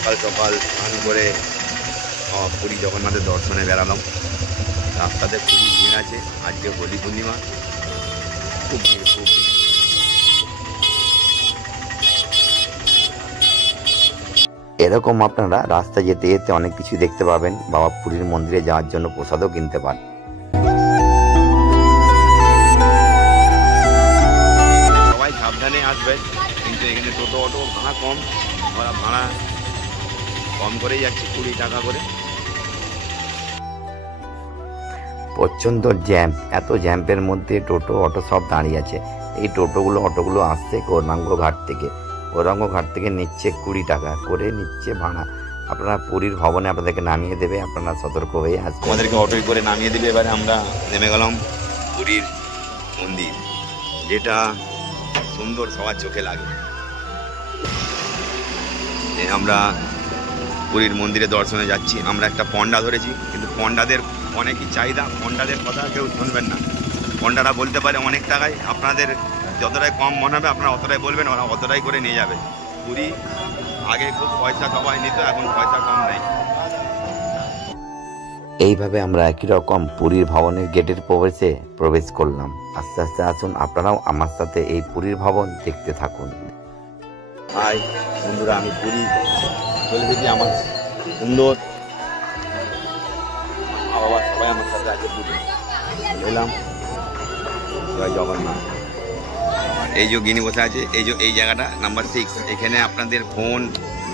সকাল সকাল স্নান করে পুরী জগন্নাথের দর্শনে বেরালাম। রাস্তাতে খুবই ভিড় আছে, আজকে হোলি পূর্ণিমা, খুব ভিড় খুব ভিড়। এরকম আপনারা রাস্তা যেতে যেতে অনেক কিছু দেখতে পাবেন। বাবা পুরীর মন্দিরে যাওয়ার জন্য প্রসাদও কিনতে পারেন। সবাই সাবধানে আসবেন, কিন্তু এখানে টোটো অটো ভাড়া কম, আমরা ভাড়া কম করেই যাচ্ছি, 20 টাকা করে। প্রচণ্ড জ্যাম, এত জ্যাম্পের মধ্যে টোটো অটো সব দাঁড়িয়ে আছে। এই অটোগুলো আসছে গৌরাঙ্গ ঘাট থেকে। গৌরাঙ্গ ঘাট থেকে নিচ্ছে 20 টাকা করে নিচ্ছে ভাড়া। আপনারা পুরীর ভবনে আপনাদেরকে নামিয়ে দেবে, আপনারা সতর্ক হয়ে আসবেন। আমাদেরকে অটোয় করে নামিয়ে দেবে। এবারে আমরা নেমে গেলাম পুরীর মন্দির, যেটা সুন্দর সবার চোখে লাগে। আমরা পুরীর মন্দিরে দর্শনে যাচ্ছি। আমরা একটা পণ্ডা ধরেছি, কিন্তু পণ্ডাদের অনেকই চাহিদা, পণ্ডাদের কথা কেউ শুনবেন না। পণ্ডারা বলতে পারে অনেক টাকায়, আপনাদের যতটাই কম মনে হবে আপনারা অতটাই বলবেন, ওরা অতটাই করে নিয়ে যাবে। পুরী আগে খুব পয়সা সবাই নিত, এখন পয়সা কম নেই। এইভাবে আমরা একই রকম পুরীর ভবনের গেটের প্রবেশ করলাম। আস্তে আস্তে আসুন, আপনারাও আমার সাথে এই পুরীর ভবন দেখতে থাকুন। হাই বন্ধুরা, আমি পুরী চলে এসেছি। আমার সুন্দর বাবা সবাই আমার সাথে আছে। পুরী এলাম, জয় জগন্নাথ। এই যে গিনি বসে আছে, এই জায়গাটা নাম্বার 6। এখানে আপনাদের ফোন,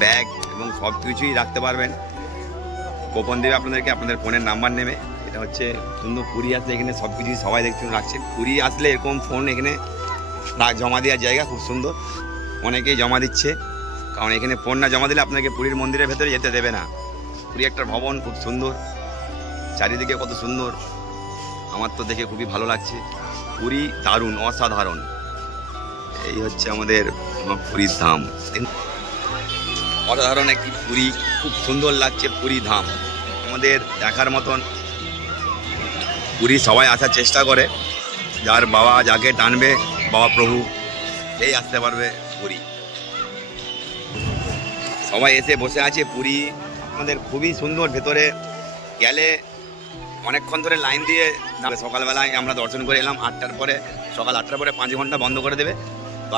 ব্যাগ এবং সব কিছুই রাখতে পারবেন। কোপন দেবে আপনাদেরকে, আপনাদের ফোনের নাম্বার নেবে। এটা হচ্ছে সুন্দর। পুরী আসলে এখানে সব কিছুই সবাই দেখছেন রাখছেন। পুরী আসলে এরকম ফোন এখানে জমা দেওয়ার জায়গা খুব সুন্দর, অনেকেই জমা দিচ্ছে। কারণ এখানে ফোন না জমা দিলে আপনাকে পুরীর মন্দিরের ভেতরে যেতে দেবে না। পুরী একটা ভবন, খুব সুন্দর, চারিদিকে কত সুন্দর, আমার তো দেখে খুবই ভালো লাগছে। পুরী দারুণ, অসাধারণ। এই হচ্ছে আমাদের পুরীর ধাম, অসাধারণ একটি পুরী, খুব সুন্দর লাগছে পুরী ধাম, আমাদের দেখার মতন। পুরী সবাই আসার চেষ্টা করে, যার বাবা যাকে টানবে, বাবা প্রভু, এই আসতে পারবে পুরী। সবাই এসে বসে আছে। পুরী আমাদের খুবই সুন্দর, ভেতরে গেলে অনেকক্ষণ ধরে লাইন দিয়ে সকালবেলায় আমরা দর্শন করে এলাম 8টার পরে। সকাল 8টার পরে 5 ঘন্টা বন্ধ করে দেবে,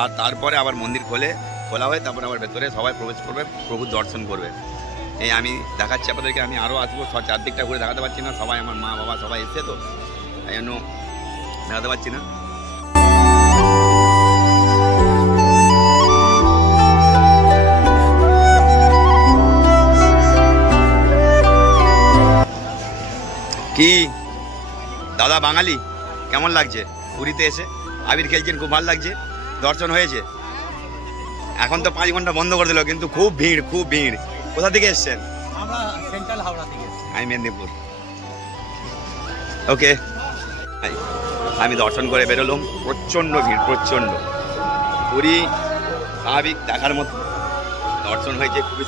আর তারপরে আবার মন্দির খোলা হয়, তারপরে আবার ভেতরে সবাই প্রবেশ করবে, প্রভুর দর্শন করবে। এই আমি দেখাচ্ছি আপনাদেরকে, আমি আরও আসবো, চারদিকটা ঘুরে দেখাতে পারছি না। সবাই আমার মা বাবা সবাই এসছে, তো তাই জন্য দেখাতে পারছি না। কি দাদা বাঙালি, কেমন লাগছে পুরীতে এসে? আবির খেলছেন, খুব ভালো লাগছে। দর্শন হয়েছে? এখন তো 5 ঘন্টা বন্ধ করে দিল, কিন্তু খুব ভিড়, খুব ভিড়। কোথা থেকে এসছেন? আমরা সেন্ট্রাল হাওড়া থেকে এসেছি। আমি মেদিনীপুর। ওকে, আমি দর্শন করে বেরোলাম। প্রচণ্ড ভিড়, প্রচণ্ড। পুরী স্বাভাবিক দেখার মতো দর্শন হয়েছে, খুবই।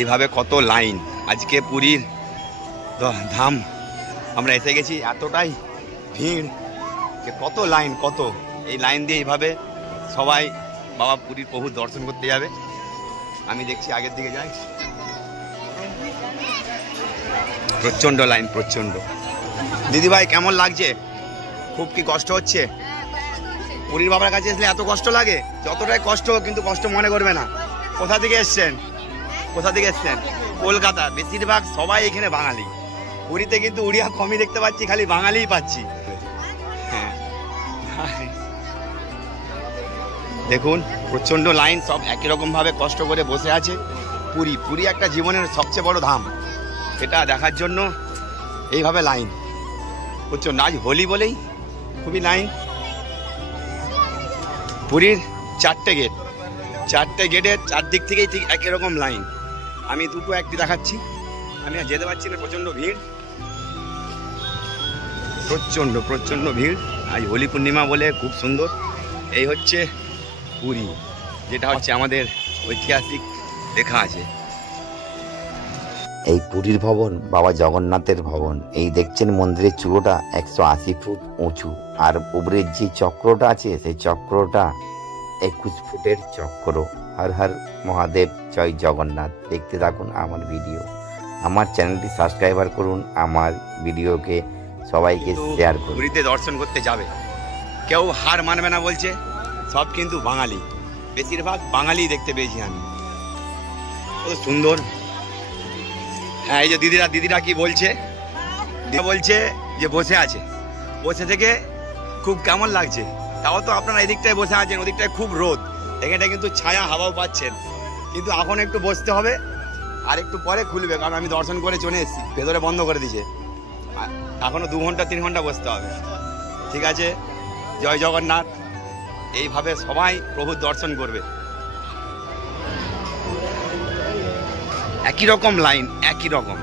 এইভাবে কত লাইন, আজকে পুরীর ধাম আমরা এসে গেছি, এতটাই ভিড় যে কত লাইন, কত এই লাইন দিয়ে এইভাবে সবাই বাবা পুরীর প্রভু দর্শন করতে যাবে। আমি দেখছি আগের দিকে যাই, প্রচণ্ড লাইন, প্রচণ্ড। দিদিভাই কেমন লাগছে? খুব কি কষ্ট হচ্ছে? পুরীর বাবার কাছে আসলে এত কষ্ট লাগে? যতটাই কষ্ট, কিন্তু কষ্ট মনে করবে না। কোথা থেকে এসছেন? কোথা থেকে এসছেন? কলকাতা। বেশিরভাগ সবাই এখানে বাঙালি। পুরীতে কিন্তু উড়িয়া কমই দেখতে পাচ্ছি, খালি বাঙালিই পাচ্ছি। হ্যাঁ, দেখুন প্রচণ্ড লাইন, সব একই রকম ভাবে কষ্ট করে বসে আছে। পুরী একটা জীবনের সবচেয়ে বড় ধাম, এটা দেখার জন্য এইভাবে লাইন প্রচণ্ড। আজ হোলি বলেই খুবই লাইন। পুরীর 4টে গেট, 4টে গেটের চারদিক থেকেই ঠিক একই রকম লাইন। আমি দুটো একটি দেখাচ্ছি, আমি আর যেতে পারছি না, প্রচণ্ড ভিড়, প্রচণ্ড প্রচণ্ড ভিড়। আজ হোলি পূর্ণিমা বলে খুব সুন্দর। এই হচ্ছে পুরী, যেটা হচ্ছে আমাদের ঐতিহাসিক লেখা আছে। এই পুরীর ভবন বাবা জগন্নাথের ভবন। এই দেখছেন মন্দিরের চূড়োটা 180 ফুট উঁচু, আর উপরের যে চক্রটা আছে সেই চক্রটা 21 ফুটের চক্র। হর হর মহাদেব, জয় জগন্নাথ। দেখতে থাকুন আমার ভিডিও। আমার চ্যানেলটি সাবস্ক্রাইবার করুন, আমার ভিডিওকে সবাইকে শেয়ার করুন। পুরীতে দর্শন করতে যাবে, কেউ হার মানবে না বলছে, সব কিন্তু বাঙালি, বেশিরভাগ বাঙালি দেখতে পেয়েছি আমি। কত সুন্দর। হ্যাঁ, এই যে দিদিরা কি বলছে, বলছে যে বসে আছে, বসে থেকে খুব কেমন লাগছে। তাও তো আপনারা এদিকটায় বসে আছেন, ওদিকটায় খুব রোদ, এখানে কিন্তু ছায়া হাওয়াও পাচ্ছেন। কিন্তু এখন একটু বসতে হবে, আর একটু পরে খুলবে, কারণ আমি দর্শন করে চলে এসেছি, ভেতরে বন্ধ করে দিয়েছে। এখনো 2 ঘন্টা 3 ঘন্টা বসতে হবে। ঠিক আছে, জয় জগন্নাথ। এইভাবে সবাই প্রভুর দর্শন করবে। একই রকম লাইন, একই রকম।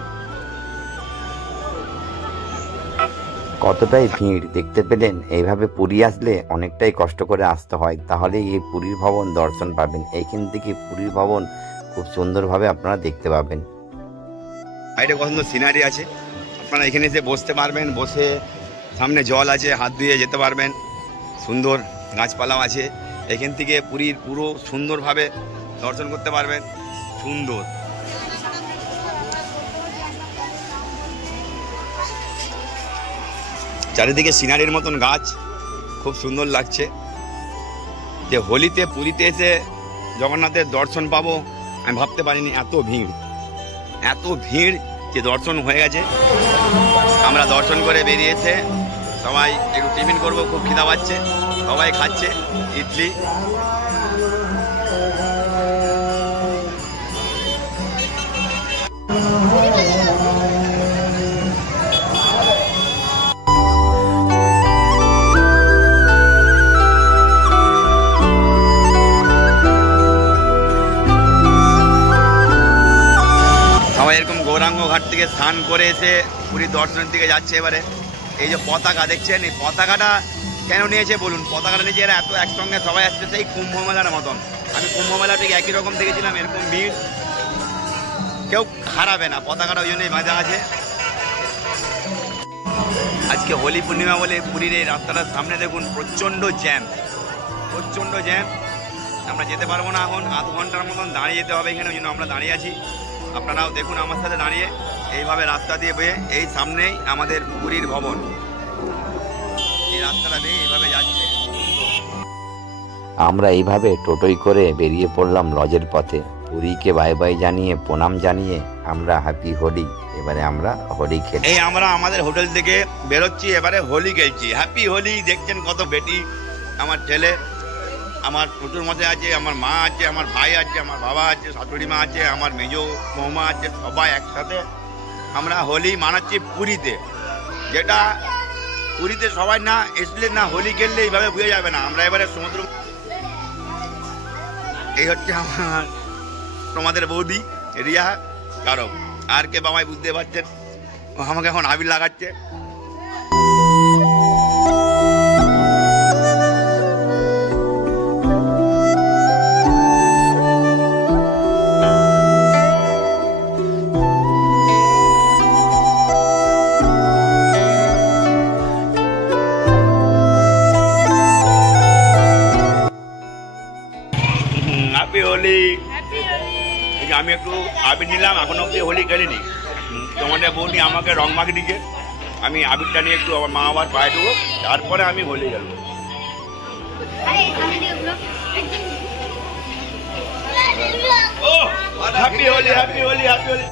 কতটাই ভিড় দেখতে পেলেন। এইভাবে পুরী আসলে অনেকটাই কষ্ট করে আসতে হয়, তাহলে এই পুরীর ভবন দর্শন পাবেন। এইখান থেকে পুরীর ভবন খুব সুন্দরভাবে আপনারা দেখতে পাবেন। বাইরে কত সুন্দর সিনারি আছে, আপনারা এখানে এসে বসতে পারবেন, বসে সামনে জল আছে, হাত ধুয়ে যেতে পারবেন। সুন্দর গাছপালাও আছে, এখান থেকে পুরীর পুরো সুন্দরভাবে দর্শন করতে পারবেন। সুন্দর। চারিদিকে সিনারির মতন গাছ, খুব সুন্দর লাগছে। যে হোলিতে পুরীতে এসে জগন্নাথের দর্শন পাবো আমি ভাবতে পারিনি। এত ভিড় যে দর্শন হয়ে গেছে। আমরা দর্শন করে বেরিয়েছে, সবাই একটু টিফিন করবো, খুব খিদা পাচ্ছে, সবাই খাচ্ছে ইডলি। সবাই এরকম গৌরাঙ্গ ঘাট থেকে স্নান করে এসে পুরীর দর্শনের দিকে যাচ্ছে। এবারে এই যে পতাকা দেখছেন, এই পতাকাটা কেন নিয়েছে বলুন? পতাকাটা নিয়েছে এরা এত একসঙ্গে সবাই আসছে, সেই কুম্ভ মেলার মতন। আমি কুম্ভ মেলা ঠিক একই রকম দেখেছিলাম, এরকম ভিড়, কেউ হারাবে না। পতাকাটা ওই জন্যই বাঁধা আছে। আজকে হোলি পূর্ণিমা বলে পুরীর এই রাস্তাটার সামনে দেখুন প্রচণ্ড জ্যাম। আমরা যেতে পারবো না এখন, আধ ঘন্টার মতন দাঁড়িয়ে যেতে হবে এখানে, ওই জন্য আমরা দাঁড়িয়ে আছি। আপনারাও দেখুন আমার সাথে দাঁড়িয়ে, এইভাবে রাস্তা দিয়ে বেয়ে এই সামনেই আমাদের পুরীর ভবন। এই রাস্তাটা দিয়ে এইভাবে যাচ্ছে। আমরা এইভাবে টোটোই করে বেরিয়ে পড়লাম লজের পথে। পুরীকে বাই বাই জানিয়ে, প্রণাম জানিয়ে আমরা হ্যাপি হোলি। এবারে আমরা হোলি খেলি। এই আমরা আমাদের হোটেল থেকে বেরোচ্ছি, এবারে হোলি খেলছি। হ্যাপি হোলি। দেখছেন কত বেটি, আমার ছেলে, আমার প্রচুর মধ্যে আছে, আমার মা আছে, আমার ভাই আছে, আমার বাবা আছে, শাশুড়ি মা আছে, আমার মেজো বৌমা আছে, সবাই একসাথে আমরা হোলি মানাচ্ছি পুরীতে। যেটা পুরীতে সবাই না আসলে না হোলি খেললে এইভাবে বুঝে যাবে না। আমরা এবারে সমুদ্র, এই হচ্ছে আমার তোমাদের বৌদি রিয়া কারক, আর কে বাবাই বুঝতে পারছেন, আমাকে এখন আবির লাগাচ্ছে। হ্যাপি হোলি। আমি একটু আবির নিলাম, এখন অব্দি হোলি খেলিনি। তোমাদের বৌদি আমাকে রং মাখিয়ে দিচ্ছে, আমি আবিরটা নিয়ে একটু আমার মা আবার পায়ে দেবো, তারপরে আমি হোলি খেলবো। Happy Holi, happy Holi, happy Holi.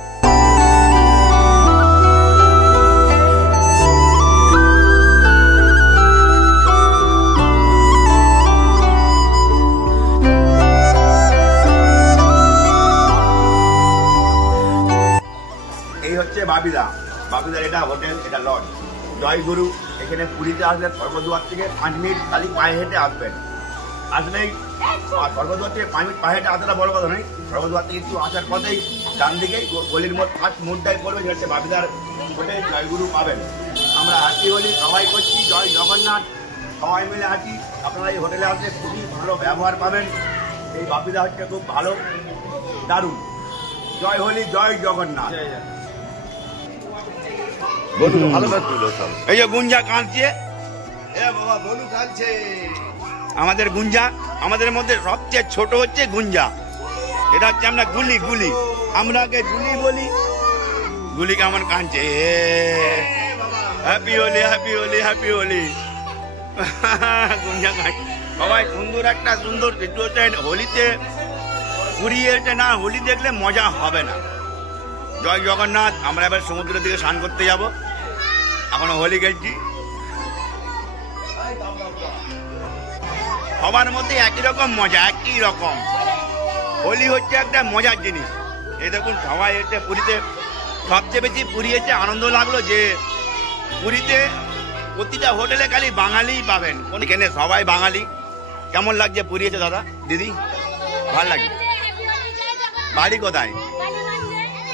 এই হচ্ছে বাবিদার এটা হোটেল, এটা লজ জয়গুরু। এখানে পুরীতে আসলে স্বর্গদুয়ার থেকে 5 মিনিট খালি পায়ে হেঁটে আসবেন। আসলেই স্বর্গদুয়ার থেকে 5 মিনিট পায়ে হেঁটে আসাটা বড় কথা নয়। স্বর্গদুয়ার থেকে একটু আসার পথেই ডান দিকে গলির মধ্যে ফার্স্ট মুডটাই পড়বে, যেটা বাবিদার হোটেল জয়গুরু পাবেন। আমরা হ্যাপি হোলি সবাই করছি, জয় জগন্নাথ, সবাই মিলে আছি। আপনারা এই হোটেলে আসলে খুবই ভালো ব্যবহার পাবেন। এই বাবিদা হচ্ছে খুব ভালো, দারুণ। জয় হোলি, জয় জগন্নাথ। এই যে গুঞ্জা কাঁদছে, এ বাবা বলু কাঁদছে। আমাদের গুঞ্জা, আমাদের মধ্যে সবচেয়ে ছোট হচ্ছে গুঞ্জা। এটা হচ্ছে আমরা গুলি, গুলি আমরা আগে গুলি বলি। গুলি কেমন কাঁদছে, happy Holi, happy Holi, happy Holi. Gunja কাঁদছে। সবাই সুন্দর একটা সুন্দর সিচুয়েশন। হোলিতে পুরীতে না, হোলি দেখলে মজা হবে না। জয় জগন্নাথ। আমরা এবার সমুদ্রের দিকে স্নান করতে যাব, এখনো হোলি খেলছি। সবার মধ্যে একই রকম মজা, একই রকম। হোলি হচ্ছে একটা মজার জিনিস। এই দেখুন সবাই এসে পুরীতে, সবচেয়ে বেশি পুরী এসে আনন্দ লাগলো যে পুরীতে প্রতিটা হোটেলে খালি বাঙালি পাবেন, এখানে সবাই বাঙালি। কেমন লাগছে পুরী এসে দাদা, দিদি? ভালো লাগছে। বাড়ি কোথায়?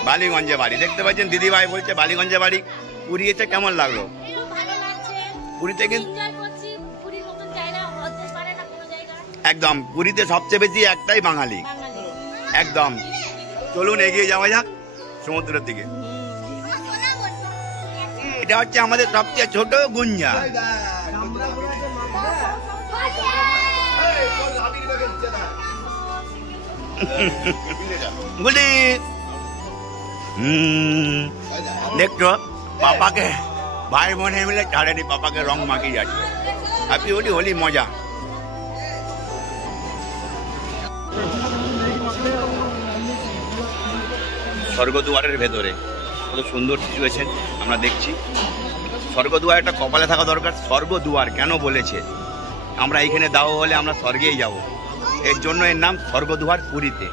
বালিগঞ্জে বাড়ি। দেখতে পাচ্ছেন দিদি ভাই বলছে বালিগঞ্জে বাড়ি। পুরী এসে কেমন লাগলো? পুরীতে কিন্তু একদম পুরীতে সবচেয়ে বেশি একটাই বাঙালি, একদম। চলুন এগিয়ে যাওয়া যাক সমুদ্রের দিকে। এটা হচ্ছে আমাদের সবচেয়ে ছোট গুঞ্জা। গুলি দেখছো পাপাকে, ভাই বোনে মিলে ছাড়েনি, পাপাকে রং মাখিয়ে যাচ্ছে। হ্যাপি হোলি, হোলি মজা। স্বর্গদুয়ারের ভেতরে কত সুন্দর সিচুয়েশন আমরা দেখছি। স্বর্গদুয়ার একটা কপালে থাকা দরকার। স্বর্গদুয়ার কেন বলেছে? আমরা এইখানে দাও হলে আমরা স্বর্গেই যাব, এর জন্য এর নাম স্বর্গদুয়ার পুরীতে।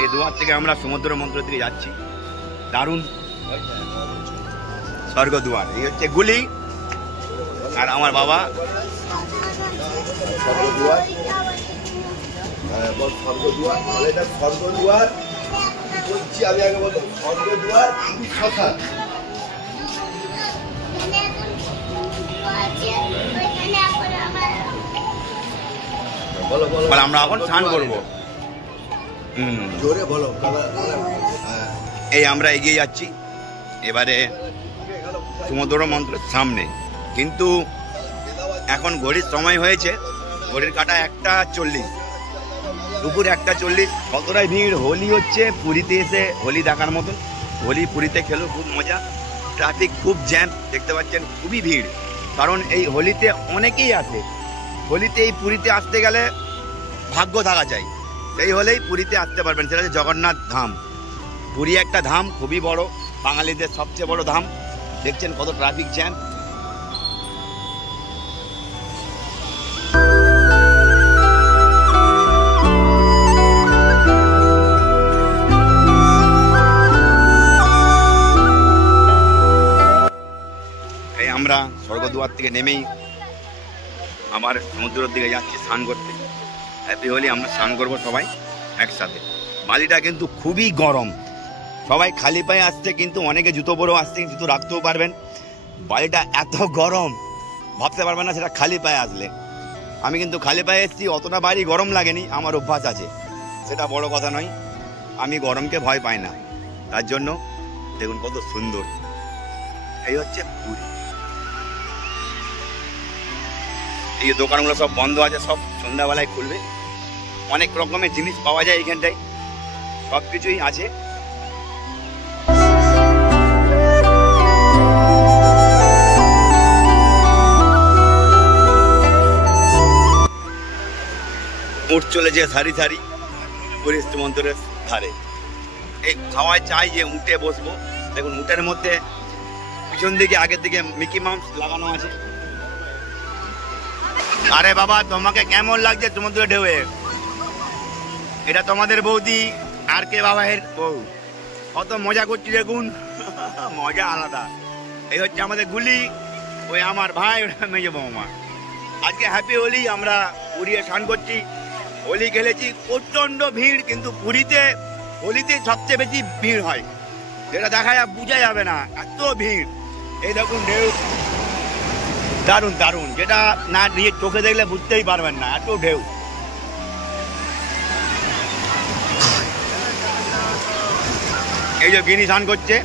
এই দুয়ার থেকে আমরা সমুদ্র মন্ত্রের দিকে যাচ্ছি। দারুণ স্বর্গদুয়ার। এই হচ্ছে গুলি আর আমার বাবা। স্বর্গদুয়ার, স্বর্গদুয়ার, এটা স্বর্গদুয়ার বলছি আমি, আগে বলতো স্বর্গদুয়ার শ্মশান। আমরা এখন স্নান করবো। জোরে বলো। এই আমরা এগিয়ে যাচ্ছি এবারে সমুদ্র মন্ত্রের সামনে, কিন্তু এখন ঘড়ির সময় হয়েছে, ঘড়ির কাটা 1:40, দুপুর 1:40। কতটাই ভিড়! হোলি হচ্ছে পুরীতে এসে হোলি দেখার মতন। হোলি পুরীতে খেলো খুব মজা। ট্রাফিক খুব জ্যাম, দেখতে পাচ্ছেন খুবই ভিড়। কারণ এই হোলিতে অনেকেই আসে। হোলিতে এই পুরীতে আসতে গেলে ভাগ্য থাকা চাই, সেই হলেই পুরীতে আসতে পারবেন। সেটা হচ্ছে জগন্নাথ ধাম। পুরী একটা ধাম, খুবই বড়, বাঙালিদের সবচেয়ে বড় ধাম। দেখছেন কত ট্রাফিক জ্যাম। এই আমরা স্বর্গদুয়ার থেকে নেমেই আবার সমুদ্রের দিকে যাচ্ছি স্নান করতে। হ্যাপি হোলি। আমরা স্নান করবো সবাই একসাথে। বালিটা কিন্তু খুবই গরম, সবাই খালি পায়ে আসছে, কিন্তু অনেকে জুতো পরেও আসছে, জুতো রাখতেও পারবেন। বালিটা এত গরম ভাবতে পারবেন না সেটা খালি পায়ে আসলে। আমি কিন্তু খালি পায়ে এসেছি, অতটা বাড়ি গরম লাগেনি, আমার অভ্যাস আছে, সেটা বড় কথা নয়। আমি গরমকে ভয় পাই না, তার জন্য দেখুন কত সুন্দর। এই হচ্ছে পুরী। এই দোকানগুলো সব বন্ধ আছে, সব সন্ধ্যাবেলায় খুলবে। অনেক রকমের জিনিস পাওয়া যায় এইখানটায়, সব কিছুই আছে। উঠ চলেছে সারি সারি পুরী মন্দিরের ধারে। এই খাওয়াই চাই যে উঠে বসবো। দেখুন উঠের মধ্যে পিছন দিকে আগের দিকে মিকি মাউস লাগানো আছে। আরে বাবা, তোমাকে কেমন লাগছে সমুদ্রে ঢেউয়ে? এটা তোমাদের বৌদি আর কে বাবা এর বউ। কত মজা করছি দেখুন, মজা আলাদা। এই হচ্ছে আমাদের গুলি, ওই আমার ভাই, ওটা মেজো বৌমা। আজকে হ্যাপি হোলি। আমরা পুরীতে স্নান করছি, হোলি খেলেছি। প্রচন্ড ভিড়, কিন্তু পুরীতে হোলিতে সবচেয়ে বেশি ভিড় হয়, যেটা দেখা যায় বোঝা যাবে না, এত ভিড়। এই দেখুন ঢেউ, দারুণ দারুণ, যেটা না নিজের চোখে দেখলে বুঝতেই পারবেন না, এত ঢেউ। এই যে গিনি স্নান করছে,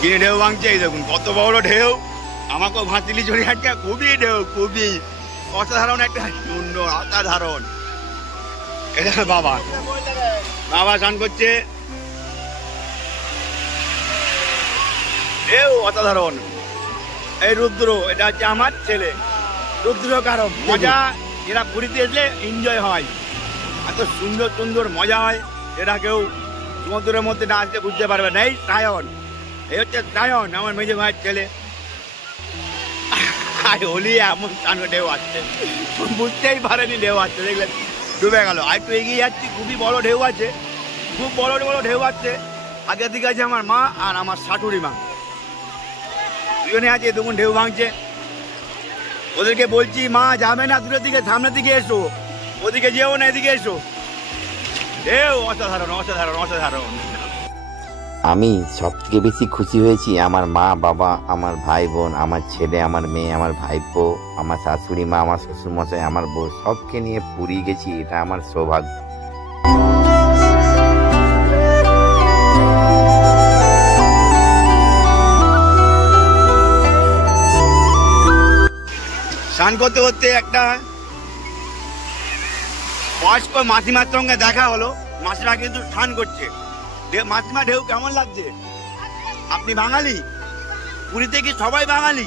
গিনি ঢেউ ভাঙছে। এই দেখুন কত বড় ঢেউ, আমাকেও ভাতিলি চলে যাচ্ছে, খুবই ঢেউ, খুবই অসাধারণ একটা সুন্দর, অসাধারণ। এটা বাবা বাবা স্নান করছে, ঢেউ অসাধারণ। এই রুদ্র, এটা হচ্ছে আমার ছেলে রুদ্র। কারণ মজা, এরা পুরীতে এসলে এনজয় হয়, এত সুন্দর সুন্দর মজা হয়, এরা কেউ সমুদ্রের মধ্যে না আসতে বুঝতে পারবে না। এই সায়ন, এই হচ্ছে সায়ন, আমার মেজে ভাইয়ের ছেলে। হোলি এমন স্থানে ঢেউ আসছে, বুঝতেই পারেনি ঢেউ আসছে, দেখলেন ডুবে গেল। আর একটু এগিয়ে যাচ্ছি, খুবই বড় ঢেউ আছে, খুব বড় বড় ঢেউ আসছে। আগের দিকে আছে আমার মা আর আমার শাশুড়ি মা, দুজনে আছে, দেখুন ঢেউ ভাঙছে। ওদেরকে বলছি, মা যাবে না দূরের দিকে, সামনের দিকে এসো, ওদিকে যেও না, এদিকে এসো। ঢেউ অসাধারণ, অসাধারণ, অসাধারণ। আমি সবথেকে বেশি খুশি হয়েছি আমার মা বাবা, আমার ভাই বোন, আমার ছেলে, আমার মেয়ে, আমার ভাইপো, আমার শাশুড়ি মা, আমার শ্বশুরমশাই, আমার বউ, সবকে নিয়ে পুরী গেছি। এটা আমার সৌভাগ্য। স্নান করতে করতে একটা বয়স্ক মাসিমার সঙ্গে দেখা হলো। মাসিমা কিন্তু স্নান করছে। মাসিমা, ঢেউ কেমন লাগছে? আপনি বাঙালি? পুরীতে কি সবাই বাঙালি?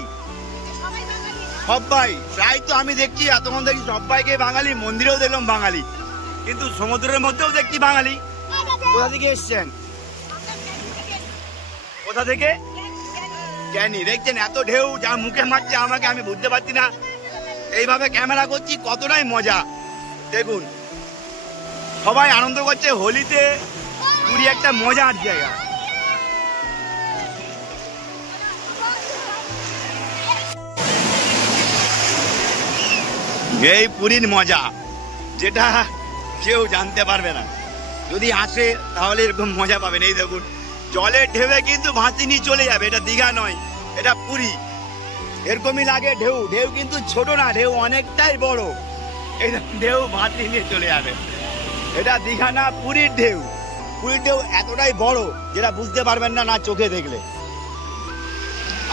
সবাই প্রায় তো আমি দেখছি, এতক্ষণ দেখি সবাইকে বাঙালি, মন্দিরেও দেখলাম বাঙালি, কিন্তু সমুদ্রের মধ্যেও দেখছি বাঙালি। কোথা থেকে এসছেন? কোথা থেকে? জানি। দেখছেন এত ঢেউ যা মুখে মারছে আমাকে, আমি বুঝতে পারছি না। এইভাবে ক্যামেরা করছি, কতটাই মজা। দেখুন সবাই আনন্দ করছে। হোলিতে পুরী একটা মজার জায়গা। এই পুরীর মজা, যেটা কেউ জানতে পারবে না। যদি আসে তাহলে এরকম মজা পাবেন। এই দেখুন জলের ঢেউয়ে কিন্তু ভাসি নিয়ে চলে যাবে। এটা দীঘা নয়, এটা পুরী। এরকমই লাগে ঢেউ। ঢেউ কিন্তু ছোট না, ঢেউ অনেকটাই বড়। এই ঢেউ ভাসি নিয়ে চলে যাবে। এটা দীঘা না, পুরীর ঢেউ। পুরীর ঢেউ এতটাই বড় যেটা বুঝতে পারবেন না, না চোখে দেখলে।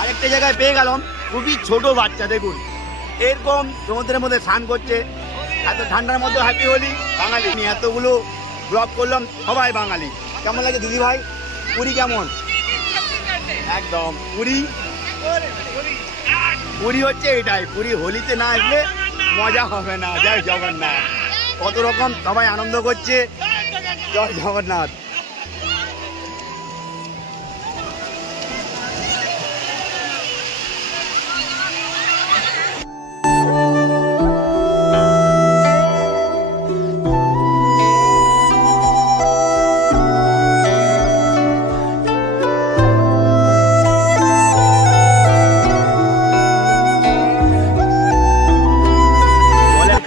আরেকটা জায়গায় পেয়ে গেলাম, খুবই ছোট বাচ্চা। দেখুন এরকম সমুদ্রের মধ্যে স্নান করছে, এত ঠান্ডার মধ্যে। হ্যাপি হোলি বাঙালি। আমি এতগুলো ব্লগ করলাম, সবাই বাঙালি। কেমন লাগে দিদি ভাই? পুরী কেমন? একদম পুরী, পুরী হচ্ছে এটাই। পুরী হোলিতে না আসলে মজা হবে না। জয় জগন্নাথ। কত রকম সবাই আনন্দ করছে। জয় জগন্নাথ।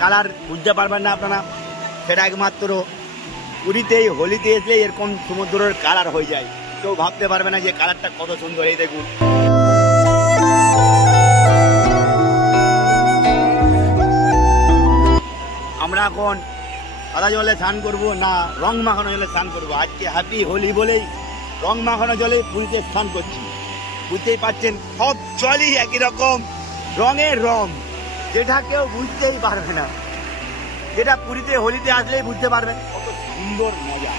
কালার বুঝতে পারবেন না আপনারা, সেটা একমাত্র পুরীতেই হোলিতে এসলে এরকম সমুদ্রের কালার হয়ে যায়। কেউ ভাবতে পারবে না যে কালারটা কত সুন্দর। এই দেখুন আমরা এখন সাদা জলে স্নান করবো না রং মাখানো জলে স্নান করবো। আজকে হ্যাপি হোলি বলেই রং মাখানো জলে পুরীতে স্নান করছি। বুঝতেই পারছেন সব জলই একই রকম, রঙের রং, যেটা কেউ বুঝতেই পারবে না। যেটা পুরীতে হোলিতে আসলেই বুঝতে পারবেন কত সুন্দর মজা।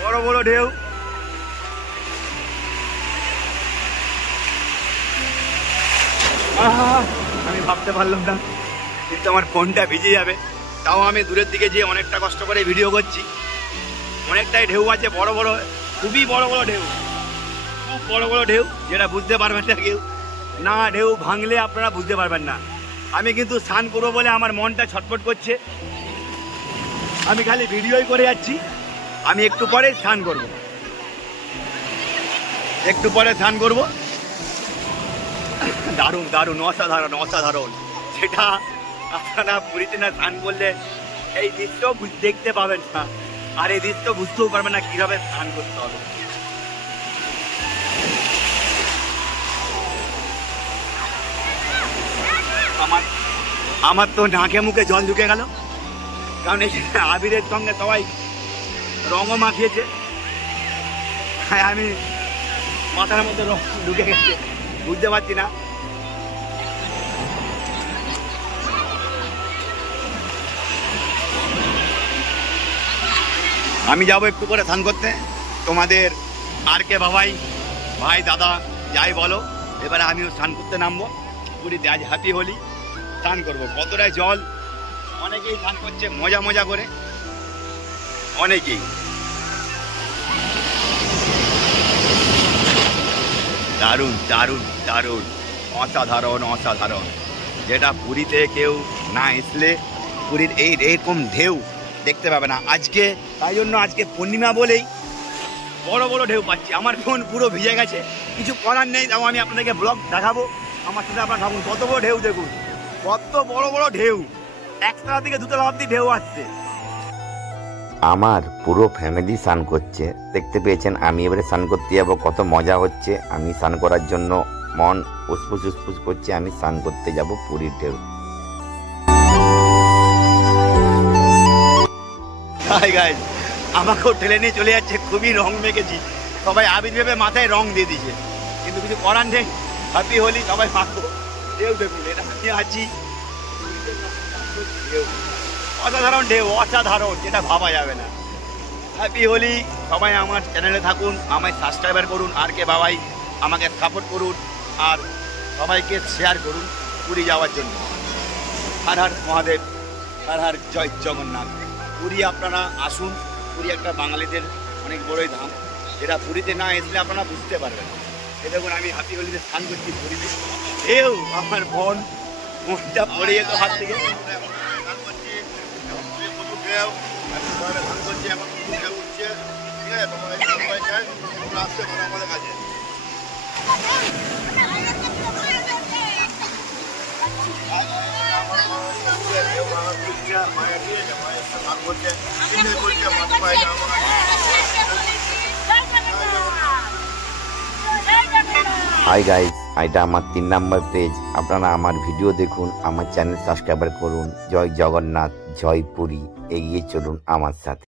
বড় বড় ঢেউ। আমি ভাবতে পারলাম না কিন্তু আমার ফোনটা ভিজে যাবে। তাও আমি দূরের দিকে যেয়ে অনেকটা কষ্ট করে ভিডিও করছি। অনেকটাই ঢেউ আছে, বড় বড়, খুবই বড় বড় ঢেউ, খুব বড় বড় ঢেউ, যেটা বুঝতে পারবেন না কেউ। না ঢেউ ভাঙলে আপনারা বুঝতে পারবেন না। আমি কিন্তু স্নান করবো বলে আমার মনটা ছটফট করছে। আমি খালি ভিডিওই করে যাচ্ছি। আমি একটু পরে স্নান করব, একটু পরে স্নান করব। দারুণ দারুণ, অসাধারণ অসাধারণ। সেটা আপনারা পুরীতে না স্নান করলে এই দৃশ্য দেখতে পাবেন না, আর এই দৃশ্য বুঝতেও পারবেন না কিভাবে স্নান করতে হবে। আমার তো নাকে মুখে জল ঢুকে গেল, কারণ এখানে আবিরের সঙ্গে সবাই রঙও মাখিয়েছে। আমি মাথার মধ্যে রং ঢুকে গেছে, বুঝতে পারছি না। আমি যাবো একটু করে স্নান করতে, তোমাদের আর কে বাবাই ভাই দাদা যাই বলো, এবারে আমিও স্নান করতে নামবো পুরীতে। আজ হ্যাপি হোলি, স্নান করবো। কতটায় জল, অনেকেই স্নান করছে মজা মজা করে, অনেকেই। দারুণ দারুণ দারুণ, অসাধারণ অসাধারণ। যেটা পুরীতে কেউ না আসলে পুরীর এইরকম ঢেউ দেখতে পাবে না আজকে। তাই জন্য আজকে পূর্ণিমা বলেই বড় বড় ঢেউ পাচ্ছি। আমার ফোন পুরো ভিজে গেছে, কিছু করার নেই, তাও আমি আপনাদেরকে ব্লগ দেখাবো। আমার সাথে আপনারা ভাবুন কত বড় ঢেউ, দেখুন কত বড় বড় ঢেউ, একতলা থেকে দুতলা অব্দি ঢেউ আসছে। আমার পুরো ফ্যামিলি স্নান করছে, দেখতে পেয়েছেন। আমি এবারে স্নান করতে যাবো, কত মজা হচ্ছে। আমি স্নান করার জন্য মন উসপুস উসপুস করছে। আমি স্নান করতে যাব পুরীর ঢেউ। হাই গাইস, আমাকেও ঠেলে নিয়ে চলে যাচ্ছে, খুবই রং মেখেছি। সবাই আবির ভেবে মাথায় রং দিয়ে দিয়েছে, কিন্তু কিছু করার নেই। হ্যাপি হোলি, সবাই মাখবো। ঢেউ দেখুন, এটা আমি আছি, অসাধারণ ঢেউ, অসাধারণ, যেটা ভাবা যাবে না। হ্যাপি হোলি। সবাই আমার চ্যানেলে থাকুন, আমায় সাবস্ক্রাইবার করুন, আর কে বাবাই আমাকে সাপোর্ট করুন, আর সবাইকে শেয়ার করুন পুরী যাওয়ার জন্য। হর হর মহাদেব, হর হর জয় জগন্নাথ। পুরী আপনারা আসুন, পুরী একটা বাঙালিদের অনেক বড়ই ধাম, যেটা পুরীতে না আসলে আপনারা বুঝতে পারবেন। এই দেখুন, আমি হ্যাপি হোলিতে স্নান করছি পুরীতে। এও আমার বোন, মনটা পড়ে যেত হাত থেকে। হাই গাইস, এটা আমার 3 নম্বর পেজ। আপনারা আমার ভিডিও দেখুন, আমার চ্যানেল সাবস্ক্রাইবার করুন। জয় জগন্নাথ, জয় পুরী, এগিয়ে চলুন আমার সাথে।